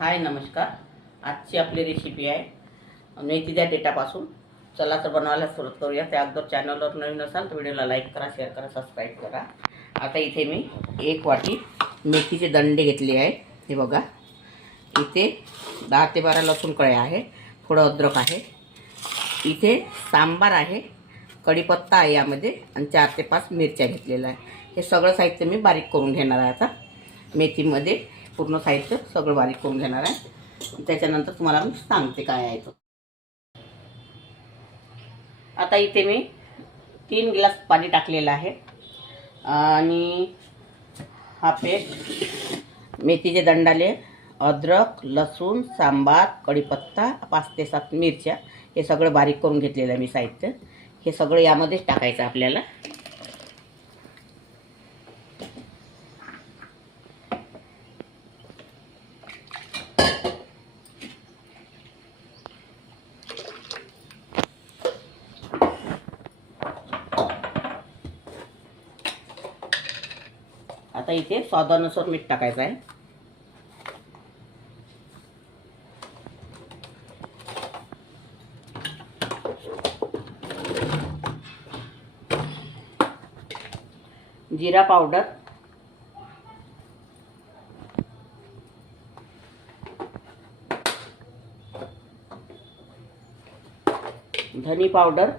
हाय नमस्कार. आजची आपली रेसिपी आहे मेथीच्या देठापासून. चला तर बनवायला सुरुवात करूया. त्या अगोदर चॅनलवर नवीन असाल तर व्हिडिओला लाईक करा, शेअर करा, सबस्क्राईब करा. आता इथे मी 1 वाटी मेथीचे दंडे घेतले आहे. हे बघा, इथे 10 ते 12 लसूण कळ्या आहे, थोडं अद्रक आहे, इथे सांबार आहे, कढीपत्ता आहे यामध्ये, आणि 4 ते 5 मिरच्या घेतलेल्या आहे. हे सगळं साहित्य मी बारीक करून घेणार आहे. आता मेथीमध्ये पूर्ण साहित्य सगळं बारीक करून घेणार आहे. त्याच्यानंतर तुम्हाला मी सांगते काय आहे तो. आता इथे मी 3 ग्लास पाणी टाकलेलं आहे आणि हा पेस्ट मेथीचे दंडाले, अद्रक, लसूण, सांबार, कढीपत्ता, 5 ते 7 मिरच्या, हे सगळं बारीक करून घेतलेलं आहे मी साहित्य. हे सगळं यामध्येच टाकायचं आपल्याला. आता इथे स्वादानुसार मीठ टाकायचं आहे. जीरा पावडर, धनी पावडर,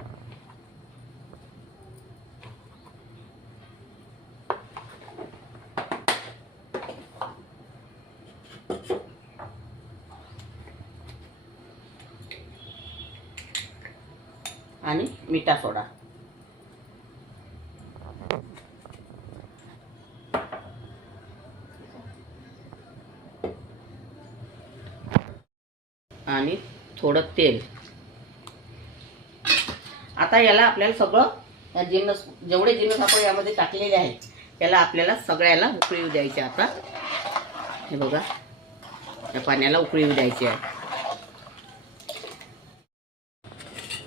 आणि मीठा सोडा. आणि थोडं तेल. आता याला आपल्याला सगळं जिन्नस, जेवढे जिन्नस आपण यामध्ये टाकलेले आहेत त्याला आपल्याला सगळ्याला उकळी येऊ द्यायची. आता हे बघा, या पाण्याला उकळी येऊ द्यायची आहे.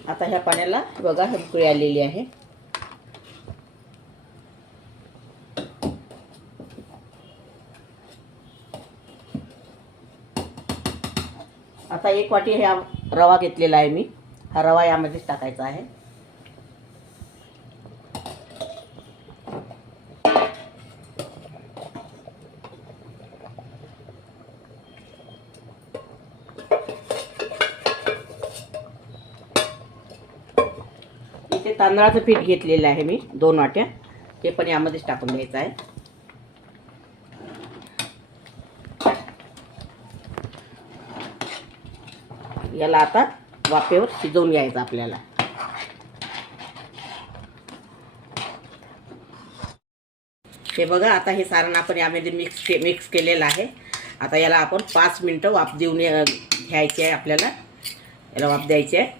आता ह्या पाण्याला बघा उकळी आलेली आहे. आता 1 वाटी हा रवा घेतलेला आहे मी. हा रवा यामध्येच टाकायचा आहे. इथे तांदळाचं पीठ घेतलेलं आहे मी 2 वाट्या, ते पण यामध्येच टाकून द्यायचं आहे. याला आता वाफेवर शिजवून घ्यायचं आपल्याला. हे बघा, आता हे सारण आपण यामध्ये मिक्स केलेलं आहे. आता याला आपण 5 मिनटं वाफ देऊन घ्यायची आहे. आपल्याला याला वाफ द्यायची आहे.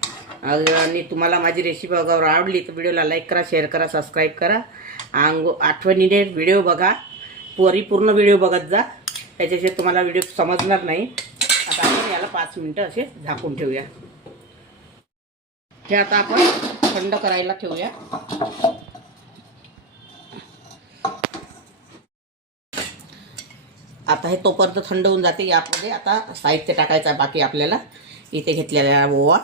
आणि तुम्हाला माझी रेसिपी वगैरे आवडली तर व्हिडिओला लाईक करा, शेअर करा, सबस्क्राईब करा. आठवणीने व्हिडिओ बघा, पूर्ण व्हिडिओ बघत जा, त्याच्याशिवाय तुम्हाला व्हिडिओ समजणार नाही. आता आपण याला 5 मिनटं असे झाकून ठेवूया. हे आता आपण थंड करायला ठेवूया. आता हे तोपर्यंत थंड होऊन जाते. यामध्ये आता साहित्य टाकायचं आहे बाकी आपल्याला. इथे घेतलेला ओवा,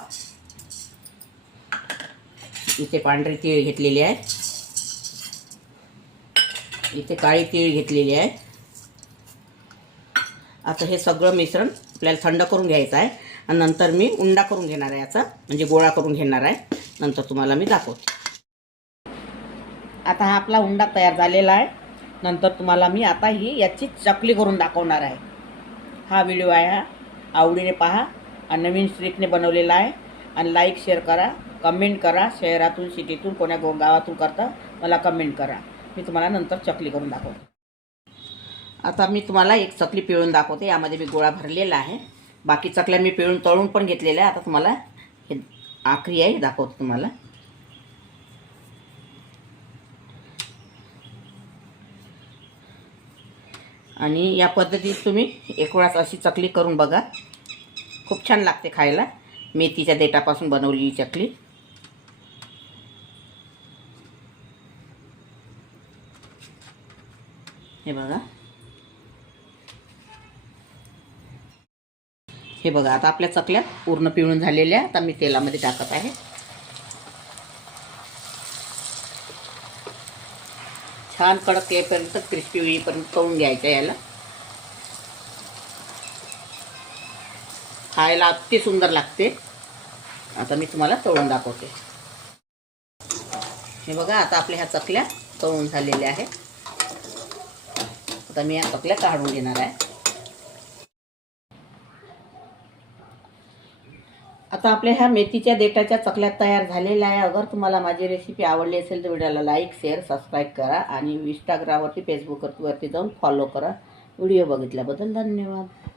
इथे पांढरी तीळ घेतलेली आहे, इथे काळी तीळ घेतलेली आहे. आता हे सगळं मिश्रण आपल्याला थंड करून घ्यायचं आहे आणि नंतर मी उंडा करून घेणार आहे याचा, म्हणजे गोळा करून घेणार आहे. नंतर तुम्हाला मी दाखवते. आता हा आपला उंडा तयार झालेला आहे. नंतर तुम्हाला मी आता याची चकली करून दाखवणार आहे. हा व्हिडिओ आहे, हा आवडीने पहा. आणि नवीन ट्रिकने बनवलेला आहे. आणि लाईक शेअर करा, कमेंट करा. शहरातून, सिटीतून, कोण्या गावातून करता मला कमेंट करा. मी तुम्हाला नंतर चकली करून दाखवते. आता मी तुम्हाला एक चकली पिळून दाखवते. यामध्ये मी गोळा भरलेला आहे. बाकी चकल्या मी पिळून तळून पण घेतलेल्या आहे. आता तुम्हाला हे आखरी आहे दाखवते तुम्हाला. आणि या पद्धतीत तुम्ही एक वेळास अशी चकली करून बघा. खूप छान लागते खायला. मेथीच्या देठापासून बनवलेली चकली. हे बघा. हे बघा, आता आपल्या चकल्या पूर्ण पिळून झालेल्या. आता मी तेलामध्ये टाकत आहे. छान कडक येईपर्यंत, क्रिस्पी होईपर्यंत तळून घ्यायचं याला. खायला अति सुंदर लागते. आता मी तुम्हाला तळून दाखवते. हे बघा, आता आपल्या ह्या चकल्या तळून झालेल्या आहेत. आता मी या चकल्या काढून घेणार आहे. आता आपल्या ह्या मेथीच्या देठाच्या चकल्या तयार झालेल्या आहे. अगर तुम्हाला माझी रेसिपी आवडली असेल तर व्हिडिओला लाईक, शेअर, सबस्क्राईब करा आणि इंस्टाग्रामवरती, फेसबुकवरती जाऊन फॉलो करा. व्हिडिओ बघितल्याबद्दल धन्यवाद.